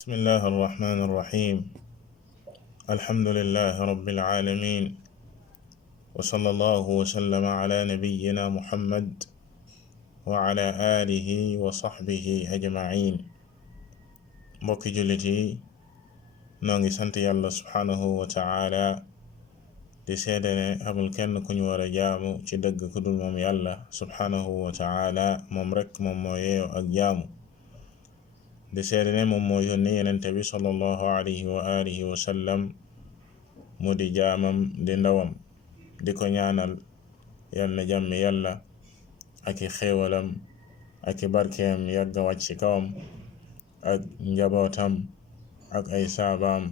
بسم الله الرحمن الرحيم. الحمد لله رب العالمين، وصلى الله وسلم على نبينا محمد وعلى آله وصحبه أجمعين. mbokki jullit yi noo ngi sant yàlla subhanahu wa ta'ala di seede ne amul kenn ku ñu war a jaamu ci dëgg ku dul moom yàlla subhanahu wa ta'ala. moom rekk moom moo yeeyoo ak jaamu. di seede ne moom moo yónni yenente bi sallallahu alayhi wa alihi wa sallam mu di jaamam di ndawam, di ko ñaanal yal na jàmmi yàlla ak i xéewalam ak i barkeem yàgga wàcc ci kawam ak njabootam ak ay saabaam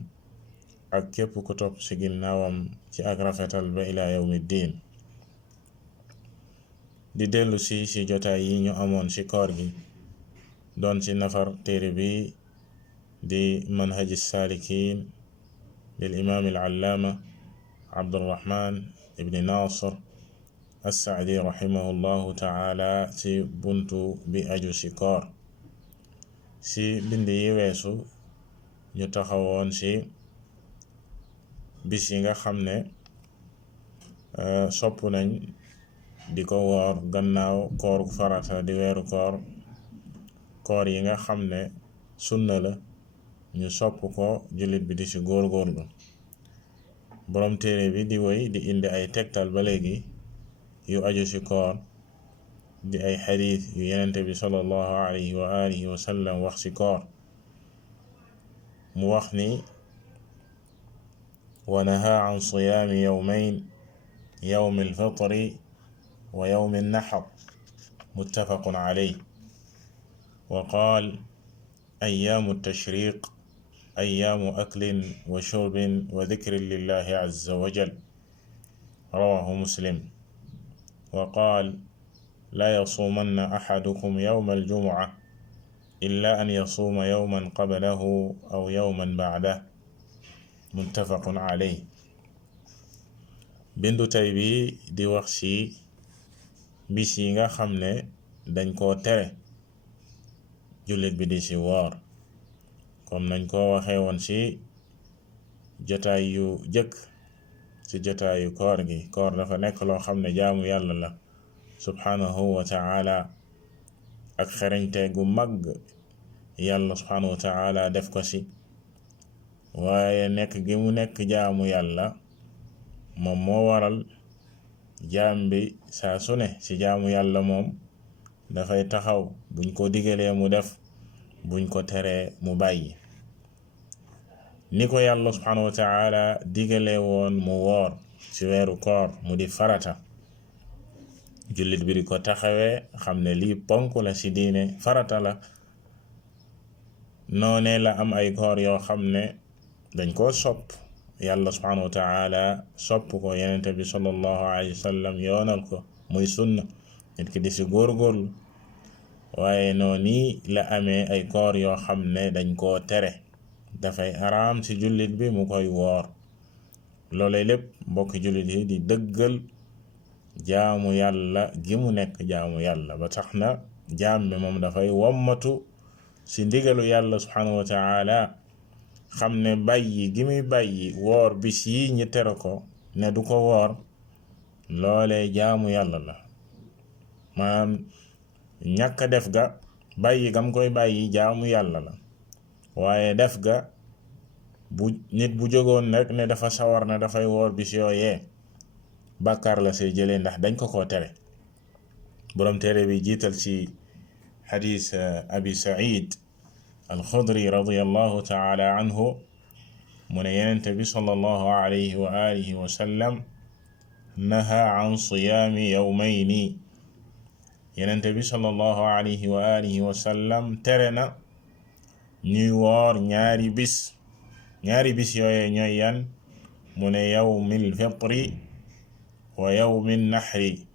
ak képp ku topp ci ginnaawam ci ak rafetal ba ila yawmi diin. di dellu ci jotaay yi ñu amoon ci koor gi doon ci nafar téere bi di manhaj saalikiin lil imaam al allaama abdurrahman ibni nasir as-saadi rahimahullahu taala ci buntu bi aju ci koor. ci bind yi weesu ñu taxawoon ci bis yi nga xam ne sopp nañ di ko woor gannaaw koor farata di weeru koor yi nga xam ne sunna la ñu sopp ko jullit bi di ci góorgóorlu. boroom téere bi di woy di indi ay tegtal ba léegi yu aju ci koor di ay xadiis yu yenente bi sallallahu alayhi wa alihi wa sallam wax ci koor. mu wax ni wa nahaa an siyaami yawmayn yawmi alfitri wa yawmi an-nahr muttafaqun alayhi wa qaal ayyaamu tashriiq ayyaamu aklin wa shurbin wa dikrin lillahi azza wa jal rawaahu muslim. wa qaal laa yasuumanna axadukum yawma aljumuca illaa an yasuuma yawman qablahu aw yawman bacdahu muttafaqun alayhi. bindu tey bi di wax ci bis yi nga xam ne dañ koo tere jullit bi di ci woor. comme nañ ko waxee woon ci jotaay yu jëkk ci jotaayu koor gi, koor dafa nekk loo xam ne jaamu yàlla la subhanahu wa ta'ala ak xereñte gu mag yàlla subhanahu wa ta'ala def ko ci. waaye nekk gi mu nekk jaamu yàlla moom moo waral jaam bi saa su ne ci jaamu yàlla moom dafay taxaw, buñ ko digalee mu def, buñ ko teree mu bàyyi. ni ko yàlla subhanahu wa ta'ala digalee woon mu woor ci weeru koor mu di farata, jullit bi di ko taxawee xam ne lii ponk la ci diine, farata la. noonee la am ay koor yoo xam ne dañ koo sopp, yàlla subhanahu wa ta'ala sopp ko, yenente bi sallallahu alayhi wa sallam yoonal ko muy sunna, nit ki di ci góorgóorlu. waaye noonu la amee ay koor yoo xam ne dañ koo tere, dafay araam ci jullit bi mu koy woor. loolee lépp mbokki jullit yi di dëggal jaamu yàlla gi mu nekk jaamu yàlla, ba tax na jaam bi moom dafay wommatu ci ndigalu yàlla subhanahu wa ta'ala, xam ne bàyyi gi muy bàyyi woor bis yi ñi tere ko ne du ko woor, loolee jaamu yàlla la. maanaam ñàkk def ga, bàyyi gam koy bàyyi jaamu yàlla la. waaye def ga, bu nit bu jógoon rek ne dafa sawar ne dafay woor bis yooyee, bàkkaar la say jëlee ndax dañ ko tere. boroom téere bi jiital ci xadiis abi said alxudri radiyallahu taala anhu mu ne yenente bi sallallahu alayhi wa alihi wa sallam naha an siyaami yawmayni, yenente bi sallallahu alayhi wa alihi wa sallam tere na ñuy woor ñaari bis yooye ñooy yan? mu ne yawmil fitri wa yawmin nahri.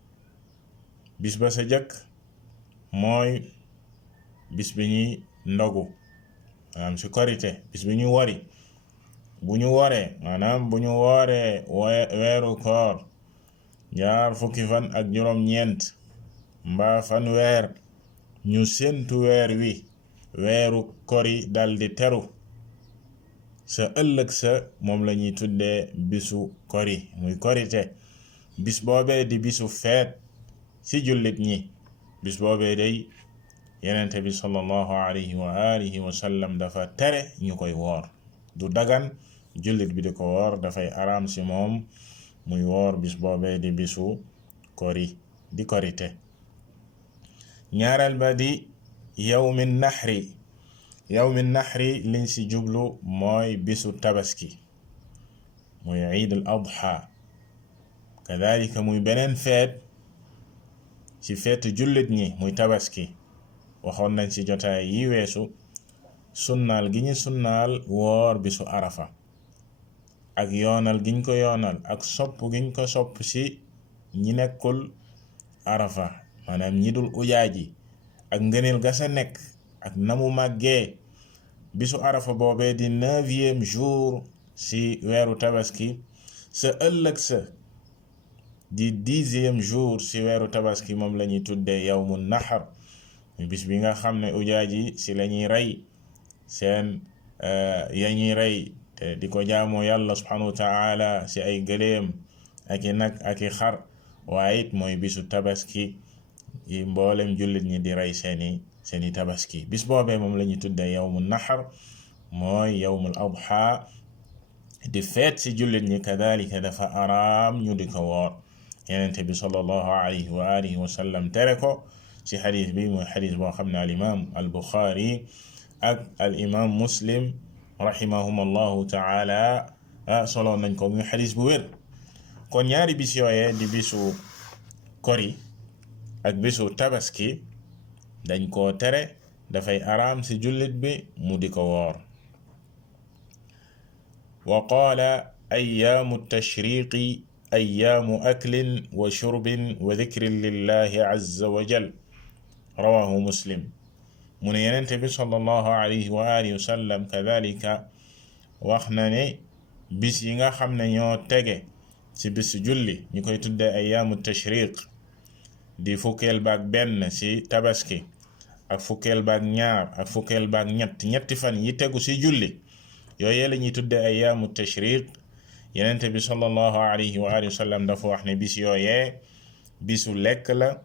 bis ba sa jëkk mooy bis bi ñuy ndogu, maanaam ci korite, bis bi ñu wari. bu ñu wooree weeru koor ñaar fukki fan ak juróom-ñeent mbaa fanweer, ñu séntu weer wi, weeru kori daldi teru, sa ëllëg sa moom la ñuy tuddee bisu kori muy korite. bis boobee di bisu feet ci jullit ñi. bis boobee day yenente bi sallallahu alayhi wa alihi wa sallam dafa tere ñu koy woor. du dagan jullit bi di ko woor, dafay araam ci moom muy woor bis boobee di bisu kori di korite. ñaareel ba di yawmi naxri. yawmi naxri liñ ci jublu mooy bisu tabaski muy iid al adha. kadalika muy beneen feet ci feetu jullit ñi muy tabaski. waxoon nañ ci jotaay yi weesu sunnaal gi ñu sunnaal woor bisu arafa ak yoonal giñ ko yoonal ak sopp giñ ko sopp ci ñi nekkul arafa, maanaam ñi dul ujaaji, ak ngëneel ga sa nekk ak namu màggee. bisu arafa boobee di 9e jour ci weeru tabaski, sa ëllëg sa di 10e jour ci weeru tabaski moom la ñuy tuddee yawmu nahar. bis bi nga xam ne ujaaji ci la ñuy rey seen ya ñuy rey te di ko jaamoo yàlla subhanahu wa ta'ala ci ay gëléem ak i nag ak i xar. waaye it mooy bisu tabaski yi mboolem jullit ñi di rey seeni tabaski. bis boobee moom la ñuy tuddee yawmu nahar mooy yawmul adha di feet ci jullit ñi. kadalika dafa araam ñu di ko woor. yenente bi sallallahu alayhi wa alihi wa sallam tere ko ci xadis bi mooy xadis boo xam ne al imam al buxaari ak al imam muslim rahimahum allahu taala solo nañ ko muy xadis bu wér. kon ñaari bis yooyee di bisu kori ak bisu tabaski dañ koo tere, dafay araam ci jullit bi mu di ko woor. wa qaala ayyaamu tashriqi ayyaamu aklin wa shurbin wa dhikrin lillahi azza wa jal. rawahu muslim. mu ne yenente bi sallallahu alayhi wa alihi wa sallam kadalika wax na ne bis yi nga xam ne ñoo tege ci bisu julli ñu koy tuddee ayyaamu tashriq di fukkeel baak benn ci tabaski ak fukkeel baak ñaar ak fukkeel baak ñetti fan yi tegu ci julli, yooyu la ñuy tuddee ayyaamu tashriq. yenente bi sallallahu alayhi wa alihi wa sallam dafa wax ne bis yooyee bisu lekk la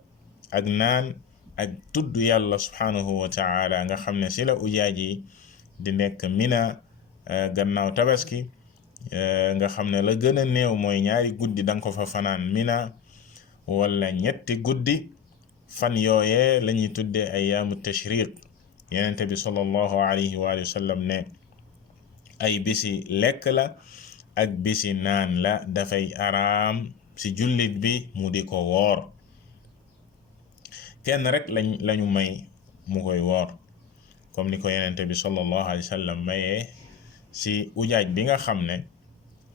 ak naan ak tudd yàlla subhanahu wa ta'ala nga xam ne ci la ujaaj yi di nekk mina gannaaw tabaski. nga xam ne la gën a néew mooy ñaari guddi danga ko fa fanaan mina wala ñetti guddi. fan yooyee la ñuy tuddee ayyaamu tashriq. yenente bi sallallahu alayhi wa sallam ne ay bisi lekk la ak bisi naan la, dafay araam ci jullit bi mu di ko woor. kenn rek lañu may mu koy woor, comme ni ko yenente bi sallallahu alayhi wa sallam mayee ci ujaaj bi nga xam ne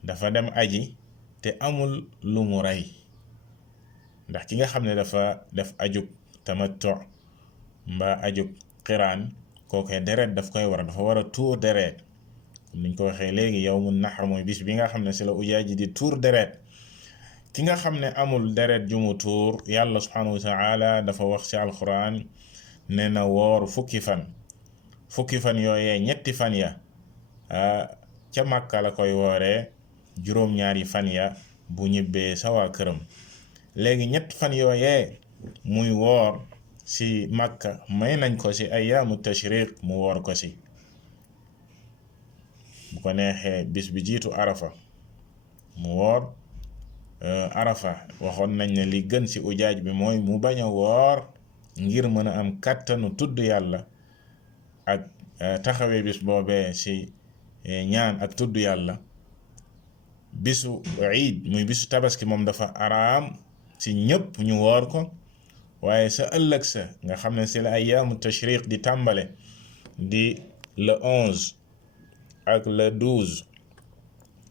dafa dem aji te amul lu mu rey. ndax ki nga xam ne dafa def ajug tamattu mbaa ajug qiraan, kookee deret daf koy war, dafa war a tuur deret. niñ ko waxee léegi yawmu nahr mooy bis bi nga xam ne ci la ujaaj di tuur deret. ki nga xam ne amul deret ju mu tuur, yàlla subhanahu wa ta'ala dafa wax ci alquran ne na woor fukki fan yooyee ñetti fan ya ca Makka la koy wooree, juróom-ñaari fan ya bu ñibbee sa waa këram. léegi ñetti fan yooyee muy woor ci Makka may nañ ko ci ayyaamu tashriq mu woor ko ci. bu ko neexee bis bi jiitu arafa mu woor arafa. waxoon nañ ne li gën ci ujaaj bi mooy mu bañ a woor ngir mën a am kàttanu tudd yàlla ak taxawee bis boobee ci ñaan ak tudd yàlla. bisu iid muy bisu tabaski moom dafa araam ci ñëpp ñu woor ko, waaye sa ëllëg sa nga xam ne ci la ayyaamu tashriq di tàmbale di le 11 ak le 12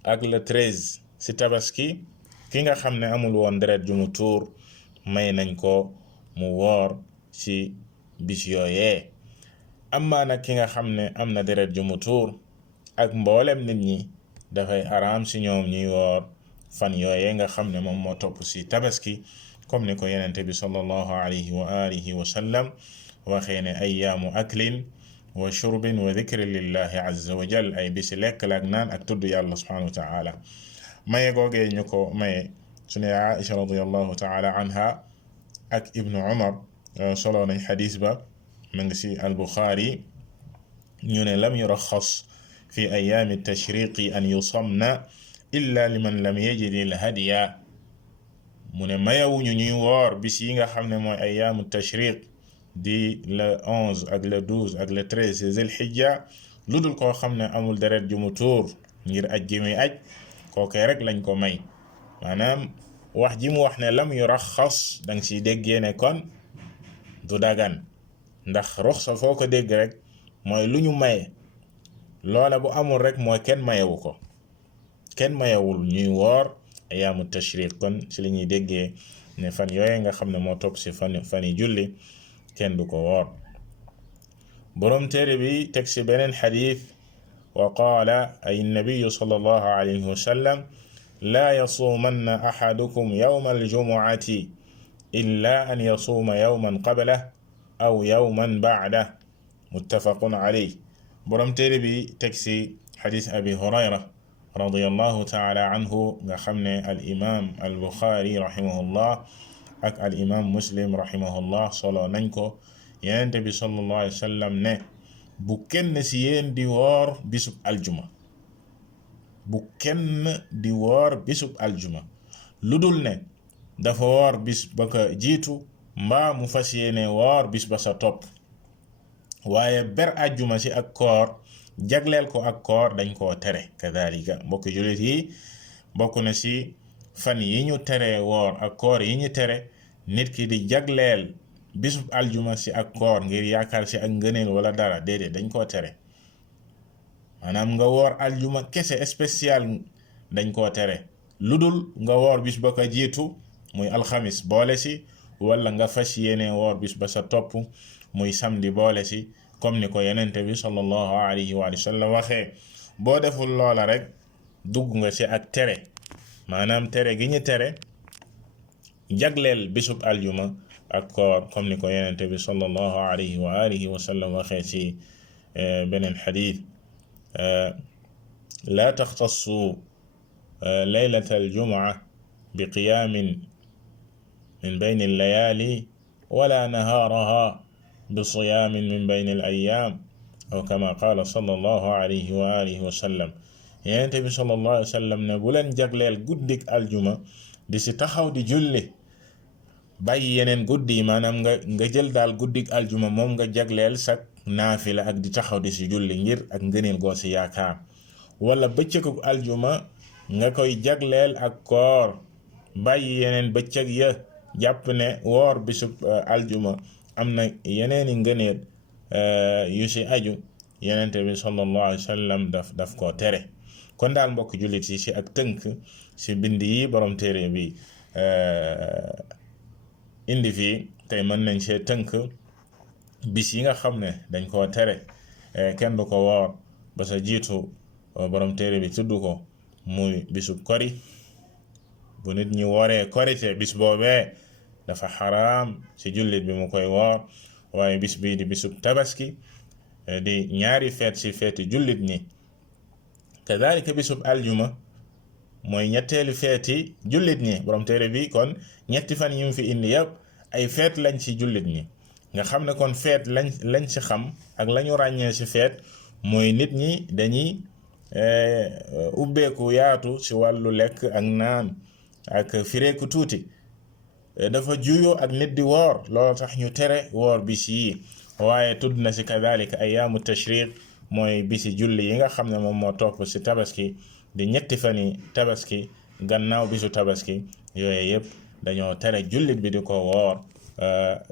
ak le 13 ci tabaski, ki nga xam ne amul woon deret ju mu tuur may nañ ko mu woor ci bis yooyee. amma nag ki nga xam ne am na deret ju mu tuur ak mboolem nit ñi, dafay araam ci ñoom ñuy woor fan yooyee nga xam ne moom moo topp ci tabaski, comme ni ko yenente bi sallallahu alayhi wa alihi wa sallam waxee ne ayyaamu aklin wa shurbin wa dhikrin lillahi azza wa jal, ay bisi lekk la ak naan ak tudd yàlla subhanahu wa taala. maye googee ñu ko maye sunu Aisha radiyallahu taala anha ak ibnu Umar solo nañ xadis ba ma ngi si al-Bukhari ñu ne lam yuraxas fi ayaami tashriqi an yusamna illa liman lam yajid al-hadiya. mu ne mayewuñu ñuy woor bis yi nga xam ne mooy ayaamu tashriq di le 11 ak le 12 ak le 13 zil hijja lu dul koo xam ne amul deret ju mu tuur ngir aj gi muy aj kookee rek lañ ko may. maanaam wax ji mu wax ne lam yuraxas danga siy déggee ne kon du dagan, ndax ruxsa foo ko dégg rek mooy lu ñu maye. loola bu amul rek mooy kenn mayewu ko, kenn mayewul ñuy woor ayaamu tashriq. kon ci li ñuy déggee ne fan yooye nga xam ne moo topp ci fani julli kenn du ko woor. boroom téere bi teg ci beneen xadiis wa qaala ay nabiyu sallallahu alayhi wa sallam laa yasuumanna axadukum yawma aljumuati illa an yasuuma yawman qablah aw yawman ba'dah, muttafaqun alayh. boroom téere bi teg ci xadiis abi hurayra radiyallahu taala anhu nga xam ne al imam al buxaari rahimahullah ak al imam muslim rahimahullah solo nañ ko. Yonent bi sallallahu alayhi wa sallam ne bu kenn ci yéen di woor bisub aljuma, bu kenn di woor bisub aljuma lu dul ne dafa woor bis ba ko jiitu mbaa mu fas yéene woor bis ba sa topp. waaye ber aljuma ci ak koor, jagleel ko ak koor dañ koo tere. kadhalika mbokk jullit yi, bokk na ci fan yi ñu tere woor ak koor yi ñu tere nit ki di jagleel bisub aljuma ci ak koor ngir yaakaar ci ak ngëneel wala dara, déedéet dañ koo tere. maanaam nga woor aljuma kese spécial dañ koo tere, lu dul nga woor bis ba ko jiitu muy alxamis boole ci, wala nga fas yéene woor bis ba sa topp muy samedi boole ci, comme ni ko yenente bi sallallahu alayhi wa sallam waxee. boo deful loola rek dugg nga ci ak tere, maanaam tere gi ñu tere jagleel bisub aljuma ak koor, comme ni ko yenente bi sallallahu alayhi wa sallam waxee ci beneen xadiis laa taxtassu laylata aljumuca bi qiyaamin min bayni allayaali wala nahaaraha bi siyaamin min bayni alayaam aw kama qaala sallallahu alayhi wa sallam. Yonent bi sallallahu alayhi wa sallam ne bu leen jagleel guddik aljuma di si taxaw di julli, bàyyi yeneen guddi yi. maanaam nga jël daal guddik aljuma moom nga jagleel sak naafila ak di taxaw di si julli ngir ak ngëneel goo si yaakaar, wala bëccëgu aljuma nga koy jagleel ak koor, bàyyi yeneen bëccëg ya jàpp ne woor bisub aljuma am na yeneeni ngëneel yu si aju. Yonent bi sallallahu alayhi wa sallam daf koo tere. kon daal mbokk jullit yi si ak tënk si bind yi borom téere bi indi fii tey mën nañ see tënk bis yi nga xam ne dañ koo tere kenn du ko woor ba sa jiitu. borom téere bi tudd ko muy bisub kori. bu nit ñi wooree korite bis boobee dafa xaraam ci jullit bi mu koy woor. waaye bis bii di bisub tabaski di ñaari feet ci feeti jullit ñi. kadhalika bisub aljuma mooy ñetteelu feeti jullit ñi. borom téere bi kon ñetti fan yi mu fi indi yëpp ay feet lañ ci jullit ñi, nga xam ne kon feet lañ ci xam ak lañu ràññee ci feet mooy nit ñi dañuy ubbeeku yaatu ci wàllu lekk ak naan ak fireeku tuuti. dafa juyoo ak nit di woor, loolu tax ñu tere woor bis yi. waaye tudd na ci kadhalika ayaamu tashriq mooy bisi julli yi nga xam ne moom moo topp ci tabaski di ñetti fani tabaski gannaaw bisu tabaski. yooyu yëpp dañoo tere jullit bi di ko woor.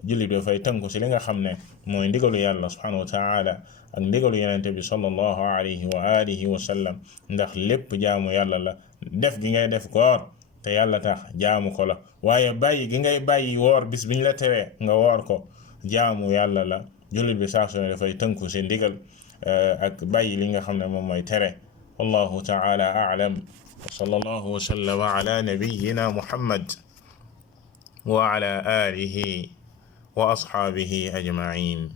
jullit bi dafay tënku ci li nga xam ne mooy ndigalu yàlla subhanahu wa taala ak ndigalu yenente bi sallallahu alayhi wa alihi wa sallam, ndax lépp jaamu yàlla la. def gi ngay def koor te yàlla tax jaamu ko la, waaye bàyyi gi ngay bàyyi woor bis biñ la teree nga woor ko jaamu yàlla la. jullit bi saa su ne dafay tënku ci ndigal ak bàyyi li nga xam ne moom mooy tere. wallahu taala a'lam wa sallallahu wa sallama ala nabiyyina muhammad wa ala alihi wa ashaabihi ajma'in.